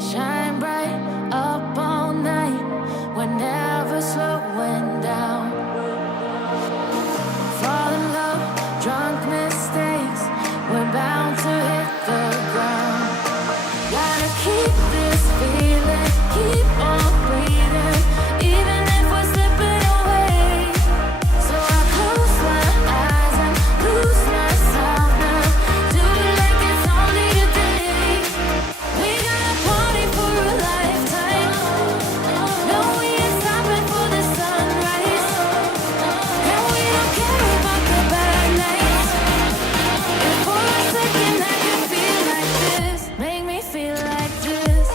Shine bright up all night. We're never slowing down. Fall in love, drunk mistakes. We're bound to hit the ground. Gotta keep this feeling, keep on breathing, even if we're slipping away. So I close my eyes and lose myself now. Do it like it's only today. We got a party for a lifetime. No, we ain't stopping for the sunrise. And we don't care about the bad nights. If for a second I can feel like this, make me feel like this.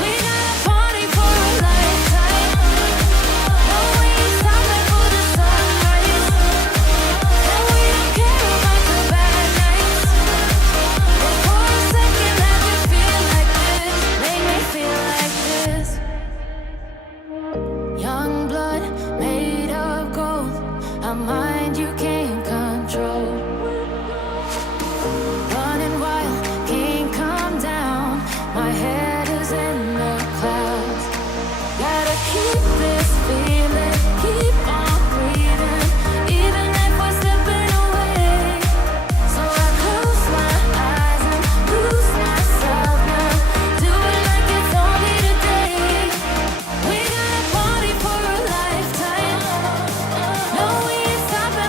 We got a party for a lifetime. No, we ain't stopping for the sunrise. And we don't care about the bad nights. If for a second I can feel like this, make me feel like this. Young blood made of gold, a mind you can't control. Running wild, can't come down. My head is in the clouds. Gotta keep this feeling, keep on breathing, even if we're slipping away. So I close my eyes and lose myself now. Do it like it's only today. We got a party for a lifetime. No, we ain't stopping